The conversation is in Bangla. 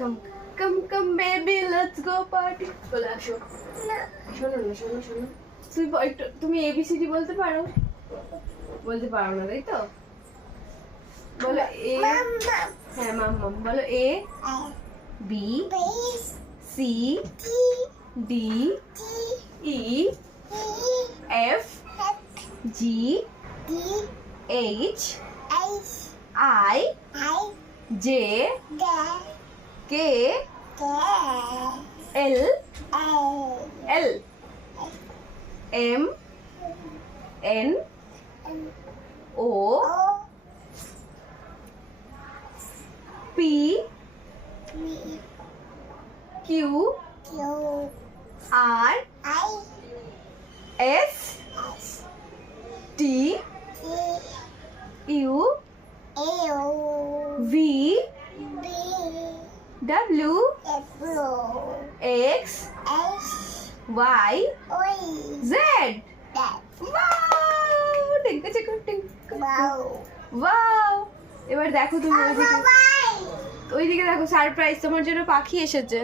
Come come come baby let's go party বলে আসো। শোনো না, শোনো শোনো, তুমি এবিসিডি বলতে পারো? বলতে পারো না তাই তো? বলো এ। হ্যাঁ মাম মাম বলো। A B C D E F G H I J K L L M N O P Q R S T U V W X Y Z. Wow দেখেছো ওয়াও। এবার দেখো তুমি ওইদিকে দেখো, সারপ্রাইজ তোমার জন্য পাখি এসেছে।